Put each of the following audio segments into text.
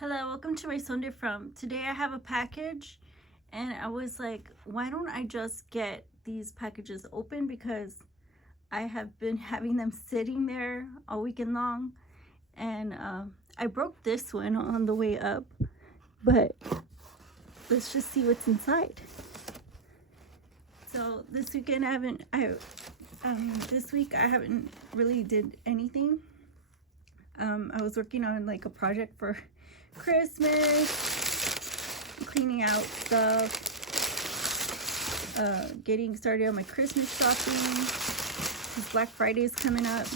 Hello, welcome to my Sunday From. Today I have a package and I was like, why don't I just get these packages open, because I have been having them sitting there all weekend long, and I broke this one on the way up, but let's just see what's inside. So this weekend this week I haven't really did anything. I was working on like a project for Christmas, cleaning out stuff, getting started on my Christmas shopping, because Black Friday is coming up.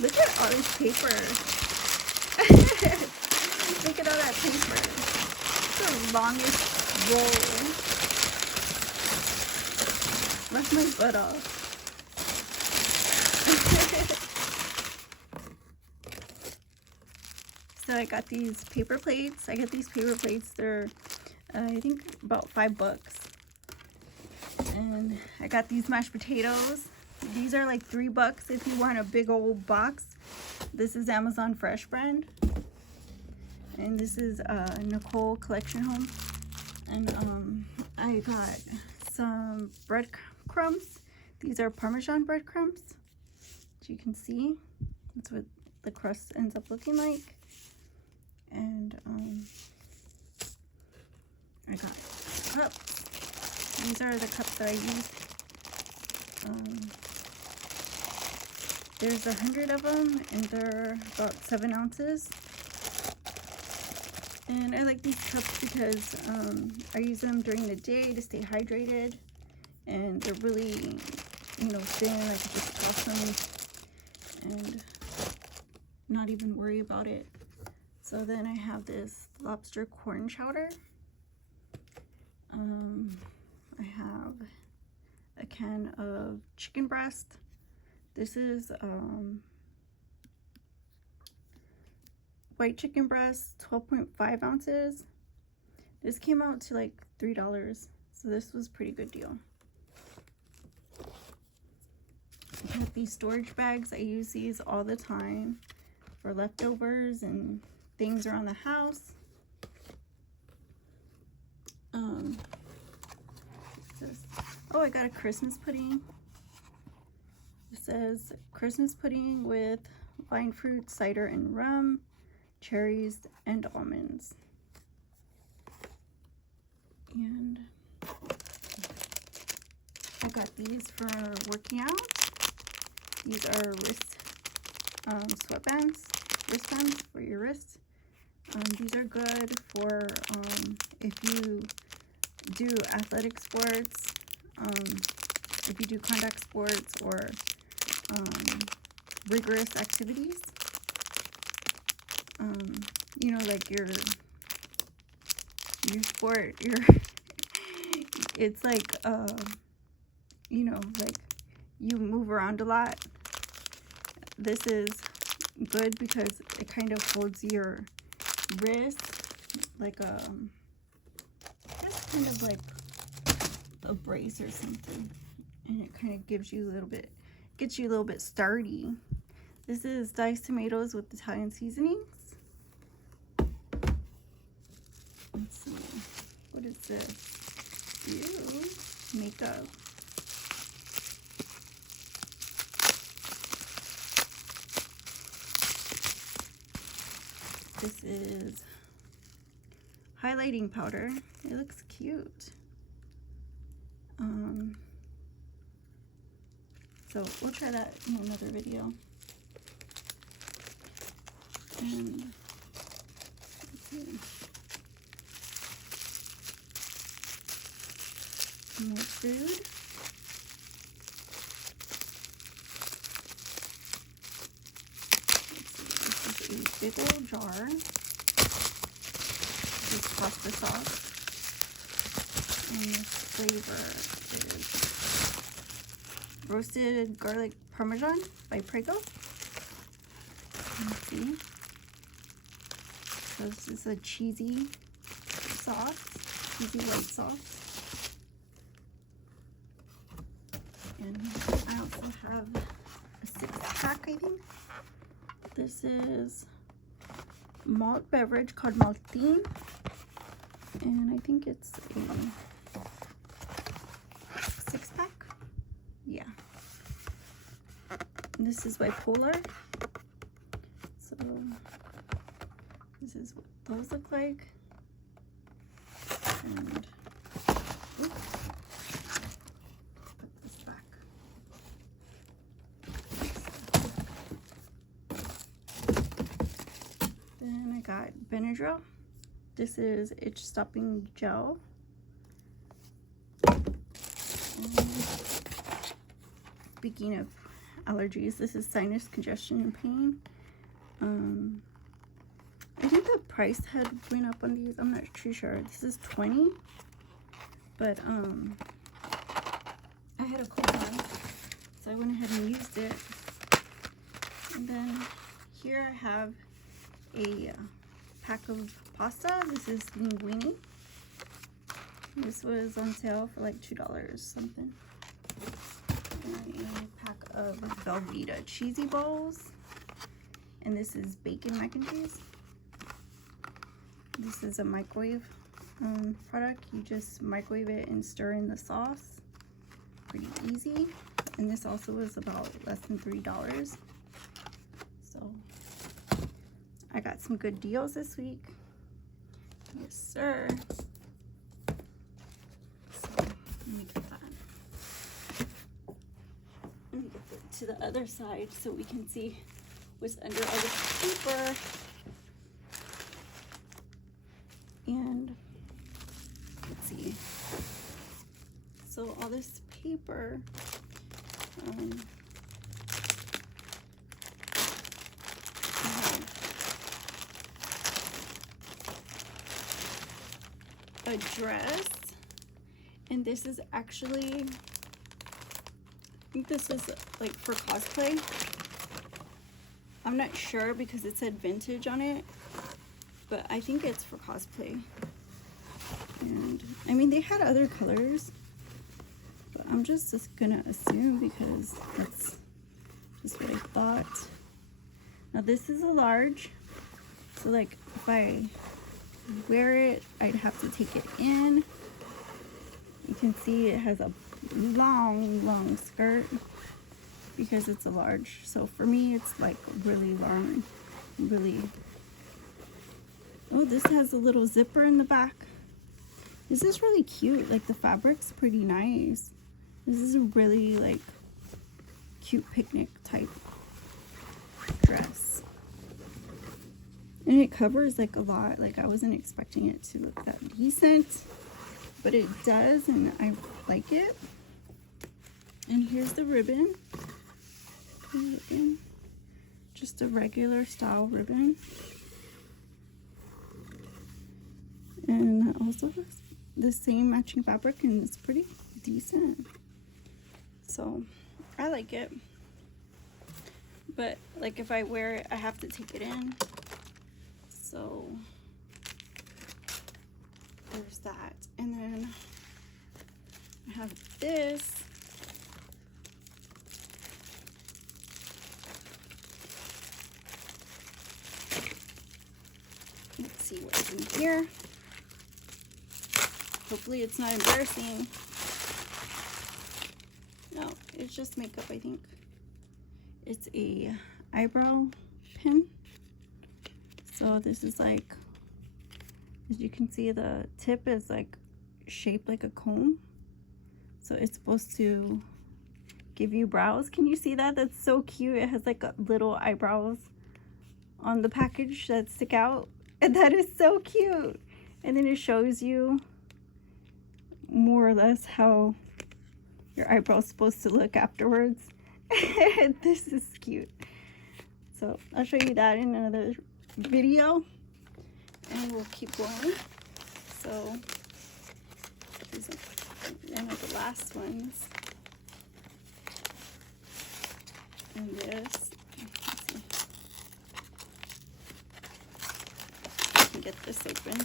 Look at all this paper. Look at all that paper. It's the longest roll. Left my butt off. So I got these paper plates. They're I think about $5. And I got these mashed potatoes. These are like $3 if you want a big old box. This is Amazon Fresh brand. And this is Nicole Collection Home. And I got some breadcrumbs. These are Parmesan breadcrumbs. As you can see, that's what the crust ends up looking like. And I got cups. These are the cups that I use. There's 100 of them, and they're about 7 ounces. And I like these cups because I use them during the day to stay hydrated, and they're really, thin. I can just toss them and not even worry about it. So then I have this lobster corn chowder. I have a can of chicken breast. This is white chicken breast, 12.5 ounces. This came out to like $3, so this was a pretty good deal. I have these storage bags. I use these all the time for leftovers and things around the house. Oh, I got a Christmas pudding. It says Christmas pudding with vine fruit, cider, and rum, cherries, and almonds. And I got these for working out. These are wrist sweatbands, wristbands for your wrists. These are good for if you do athletic sports, if you do contact sports, or rigorous activities. Like your sport, it's like, like you move around a lot. This is good because it kind of holds your wrist like just kind of like a brace or something, and it kind of gives you gets you a little bit sturdy. This is diced tomatoes with Italian seasonings. Let's see, what is this? Ew, makeup. This is highlighting powder. It looks cute. So we'll try that in another video. And let's see. More food. This is a big old jar. This is pasta sauce. And the flavor is roasted garlic parmesan by Prego. Let's see. So this is a cheesy sauce, cheesy white sauce. And I also have a 6-pack, I think. This is malt beverage called Maltin, and I think it's a 6-pack. Yeah. And this is bipolar. So this is what those look like. And oops, put this back. Then I got Benadryl. This is itch stopping gel. And speaking of allergies, this is sinus congestion and pain. I think the price had went up on these. I'm not too sure. This is 20, but I had a coupon, so I went ahead and used it. And then here I have a pack of pasta. This is linguine. This was on sale for like $2 something. And a pack of Velveeta cheesy balls. And this is bacon mac and cheese. This is a microwave product. You just microwave it and stir in the sauce. Pretty easy. And this also was about less than $3. So I got some good deals this week. Yes, sir. So let me get that. Let me get that to the other side so we can see what's under all this paper. And let's see. So all this paper, a dress, and this is actually, I think this is like for cosplay. I'm not sure because it said vintage on it, but I think it's for cosplay. And I mean, they had other colors, but I'm just gonna assume because that's just what I thought. Now this is a large, so like if I wear it, I'd have to take it in. You can see it has a long skirt because it's a large. So for me, it's like really long, really. Oh, this has a little zipper in the back. This is really cute. Like the fabric's pretty nice. This is a really like cute picnic type dress. And it covers like a lot. Like I wasn't expecting it to look that decent, but it does, and I like it. And here's the ribbon. Just a regular style ribbon. And it also has the same matching fabric, and it's pretty decent. So I like it. But like if I wear it, I have to take it in. So there's that. And then I have this. Let's see what's in here. Hopefully it's not embarrassing. No, it's just makeup, I think. It's a eyebrow pin. So this is like, as you can see, the tip is like shaped like a comb. So it's supposed to give you brows. Can you see that? That's so cute. It has like little eyebrows on the package that stick out. And that is so cute. And then it shows you more or less how your eyebrow's supposed to look afterwards. This is cute. So I'll show you that in another video, and we'll keep going. So here's one of the last ones. And this, let's see. I can get this open.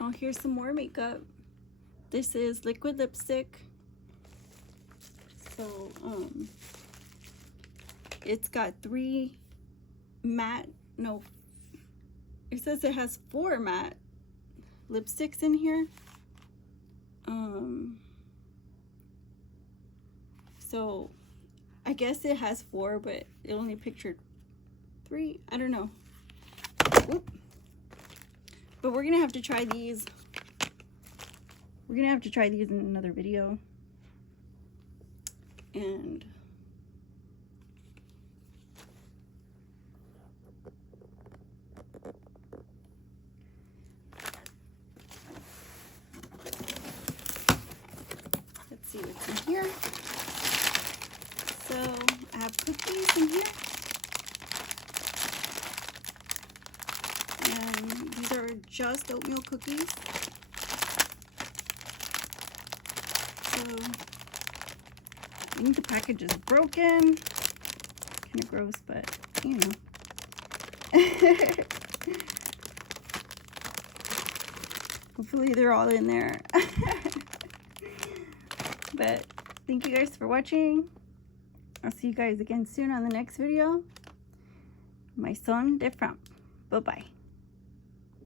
Oh, here's some more makeup. This is liquid lipstick. So it's got 3 matte, no, it says it has 4 matte lipsticks in here. So I guess it has 4, but it only pictured 3. I don't know. Oop. But we're gonna have to try these. We're gonna have to try these in another video. And let's see what's in here. So I have cookies in here. And these are just oatmeal cookies. So I think the package is broken. Kind of gross, but you know. Hopefully they're all in there. But thank you guys for watching. I'll see you guys again soon on the next video. My son de Fram. Bye-bye.